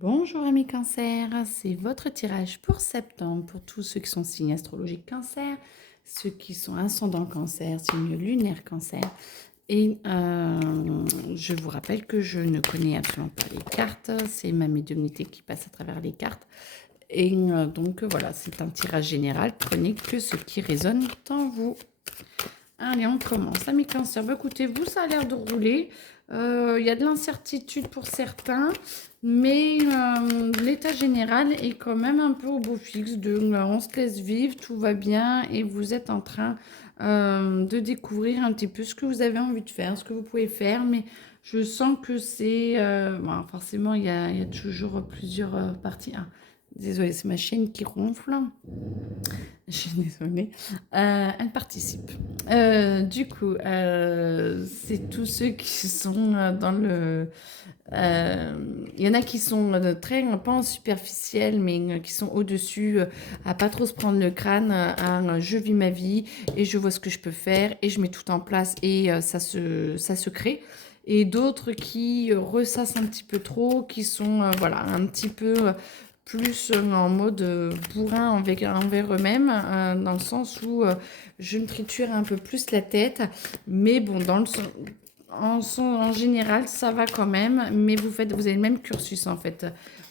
Bonjour amis cancer, c'est votre tirage pour septembre pour tous ceux qui sont signes astrologiques cancer, ceux qui sont ascendant cancer, signe lunaire cancer. Et je vous rappelle que je ne connais absolument pas les cartes, c'est ma médiumnité qui passe à travers les cartes. Et donc voilà, c'est un tirage général, prenez que ce qui résonne en vous. Allez, on commence. Amis cancer, écoutez, vous, ça a l'air de rouler. Il y a de l'incertitude pour certains, mais l'état général est quand même un peu au beau fixe on se laisse vivre, tout va bien et vous êtes en train de découvrir un petit peu ce que vous avez envie de faire, ce que vous pouvez faire, mais je sens que c'est... bon, forcément, il y a toujours plusieurs parties. Ah, désolée, c'est ma chaîne qui ronfle. Je suis désolée. Elle participe. C'est tous ceux qui sont dans le... Il y en a qui sont très, pas en superficiel, mais qui sont au-dessus, à pas trop se prendre le crâne, à je vis ma vie et je vois ce que je peux faire et je mets tout en place et ça se crée. Et d'autres qui ressassent un petit peu trop, qui sont voilà, un petit peu plus en mode bourrin envers eux-mêmes, dans le sens où je me triture un peu plus la tête, mais bon, en général, ça va quand même, mais vous avez le même cursus en fait.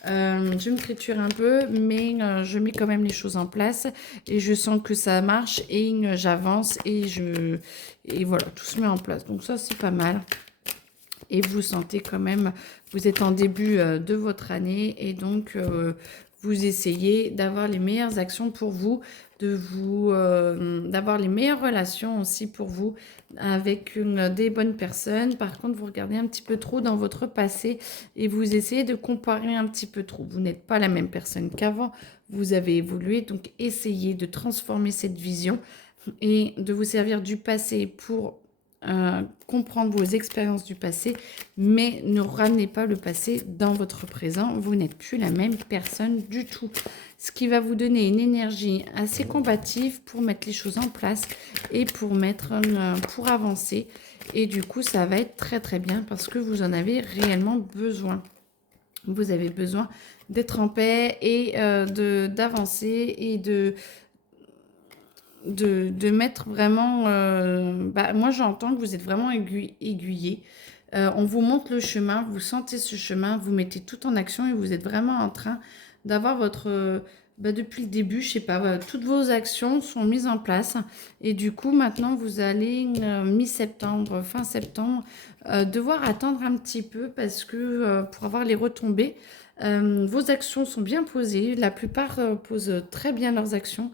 Je me triture un peu, mais je mets quand même les choses en place et je sens que ça marche et j'avance et voilà, tout se met en place. Donc ça, c'est pas mal. Et vous sentez quand même, vous êtes en début de votre année et donc vous essayez d'avoir les meilleures actions pour vous, d'avoir les meilleures relations aussi pour vous avec des bonnes personnes. Par contre, vous regardez un petit peu trop dans votre passé et vous essayez de comparer un petit peu trop. Vous n'êtes pas la même personne qu'avant, vous avez évolué, donc essayez de transformer cette vision et de vous servir du passé pour comprendre vos expériences du passé, mais ne ramenez pas le passé dans votre présent. Vous n'êtes plus la même personne du tout. Ce qui va vous donner une énergie assez combative pour mettre les choses en place et pour avancer. Et du coup, ça va être très très bien parce que vous en avez réellement besoin. Vous avez besoin d'être en paix et d'avancer et de mettre vraiment... moi, j'entends que vous êtes vraiment aiguillé. On vous montre le chemin, vous sentez ce chemin, vous mettez tout en action et vous êtes vraiment en train d'avoir votre... depuis le début, je sais pas, toutes vos actions sont mises en place. Et du coup, maintenant, vous allez, mi-septembre, fin septembre, devoir attendre un petit peu parce que pour avoir les retombées, vos actions sont bien posées. La plupart posent très bien leurs actions.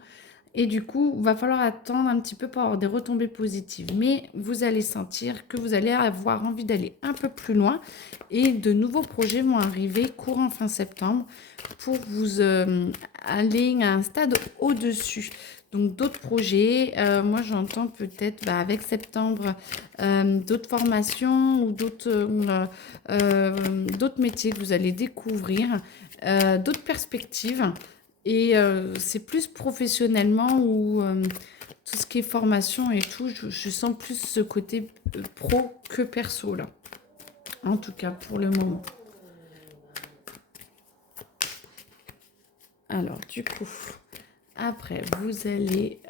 Et du coup, il va falloir attendre un petit peu pour avoir des retombées positives. Mais vous allez sentir que vous allez avoir envie d'aller un peu plus loin. Et de nouveaux projets vont arriver courant fin septembre pour vous aller à un stade au-dessus. Donc d'autres projets, moi j'entends peut-être avec septembre d'autres formations ou d'autres métiers que vous allez découvrir, d'autres perspectives. Et c'est plus professionnellement ou tout ce qui est formation et tout, je sens plus ce côté pro que perso là. En tout cas, pour le moment. Alors, du coup, après, vous allez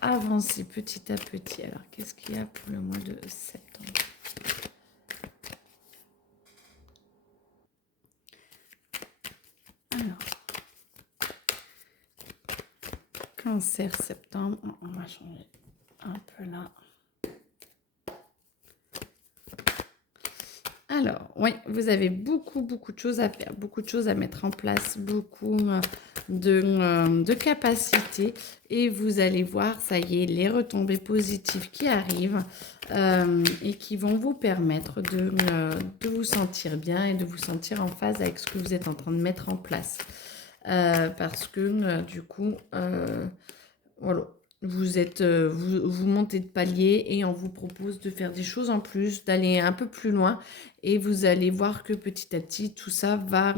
avancer petit à petit. Alors, qu'est-ce qu'il y a pour le mois de septembre? Alors, cancer, septembre. On va changer un peu là. Alors, oui, vous avez beaucoup de choses à faire, beaucoup de choses à mettre en place, beaucoup de capacités. Et vous allez voir, ça y est, les retombées positives qui arrivent et qui vont vous permettre de vous sentir bien et de vous sentir en phase avec ce que vous êtes en train de mettre en place. Parce que du coup, voilà, vous montez de palier et on vous propose de faire des choses en plus, d'aller un peu plus loin et vous allez voir que petit à petit tout ça va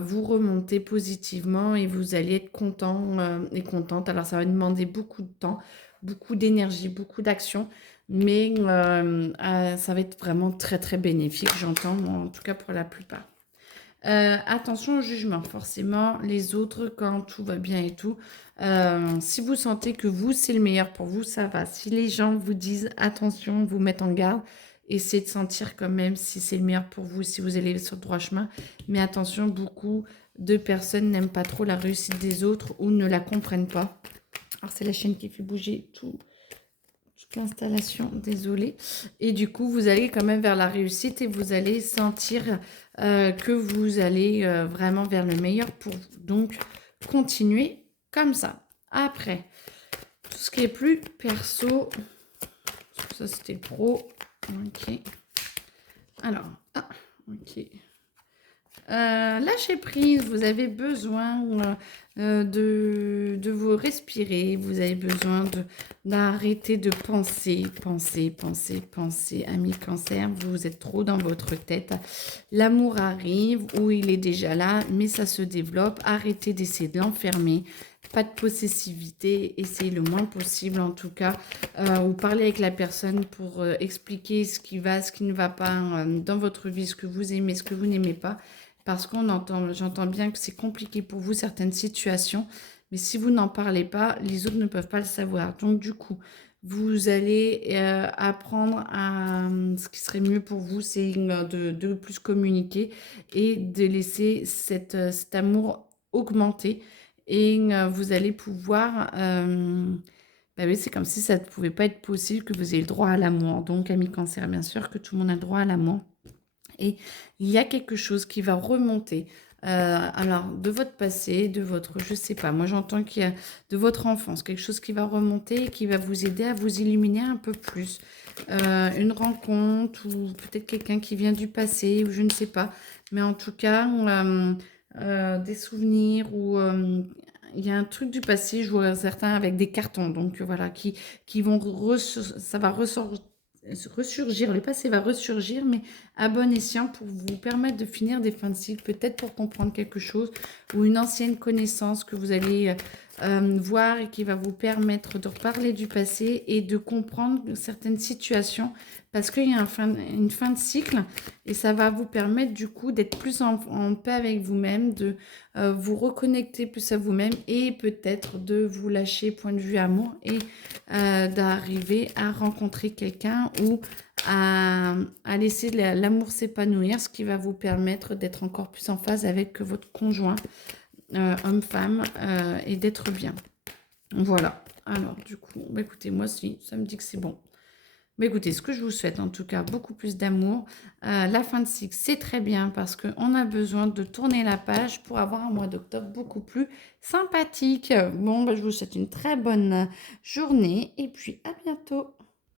vous remonter positivement et vous allez être content et contente. Alors ça va demander beaucoup de temps, beaucoup d'énergie, beaucoup d'action, mais ça va être vraiment très très bénéfique, j'entends, en tout cas pour la plupart. Attention au jugement, forcément, les autres, quand tout va bien et tout, si vous sentez que vous, c'est le meilleur pour vous, ça va. Si les gens vous disent attention, vous mettent en garde, essayez de sentir quand même si c'est le meilleur pour vous, si vous allez sur le droit chemin. Mais attention, beaucoup de personnes n'aiment pas trop la réussite des autres ou ne la comprennent pas. Alors, c'est la chaîne qui fait bouger toute l'installation, désolée. Et du coup, vous allez quand même vers la réussite et vous allez sentir que vous allez vraiment vers le meilleur pour vous. Donc, continuez comme ça. Après, tout ce qui est plus perso, ça c'était pro. Ok. Alors, ok. Lâchez prise, vous avez besoin de vous respirer, vous avez besoin d'arrêter de penser, ami cancer, vous êtes trop dans votre tête. L'amour arrive ou il est déjà là, mais ça se développe. Arrêtez d'essayer de l'enfermer. Pas de possessivité, essayez le moins possible en tout cas, ou parler avec la personne pour expliquer ce qui va, ce qui ne va pas dans votre vie, ce que vous aimez, ce que vous n'aimez pas. Parce j'entends bien que c'est compliqué pour vous certaines situations, mais si vous n'en parlez pas, les autres ne peuvent pas le savoir. Donc du coup, vous allez apprendre à ce qui serait mieux pour vous, c'est de plus communiquer et de laisser cet amour augmenter. Et vous allez pouvoir... bah oui, c'est comme si ça ne pouvait pas être possible que vous ayez le droit à l'amour. Donc, ami cancer, bien sûr que tout le monde a le droit à l'amour. Et il y a quelque chose qui va remonter. Alors, de votre passé, de votre, je sais pas, moi j'entends qu'il y a de votre enfance, quelque chose qui va remonter et qui va vous aider à vous illuminer un peu plus. Une rencontre ou peut-être quelqu'un qui vient du passé ou je ne sais pas. Mais en tout cas, des souvenirs ou il y a un truc du passé, je vois certains avec des cartons, donc voilà, qui vont, ça va ressurgir, le passé va ressurgir, mais à bon escient pour vous permettre de finir des fins de cycle, peut-être pour comprendre quelque chose ou une ancienne connaissance que vous allez voir et qui va vous permettre de reparler du passé et de comprendre certaines situations parce qu'il y a une fin de cycle et ça va vous permettre du coup d'être plus en paix avec vous-même, de vous reconnecter plus à vous-même et peut-être de vous lâcher point de vue amour et d'arriver à rencontrer quelqu'un ou à laisser l'amour s'épanouir, ce qui va vous permettre d'être encore plus en phase avec votre conjoint, homme-femme, et d'être bien. Voilà. Alors, du coup, bah, écoutez, moi aussi, ça me dit que c'est bon. Mais écoutez, ce que je vous souhaite, en tout cas, beaucoup plus d'amour. La fin de cycle, c'est très bien parce qu'on a besoin de tourner la page pour avoir un mois d'octobre beaucoup plus sympathique. Bon, bah, je vous souhaite une très bonne journée et puis à bientôt.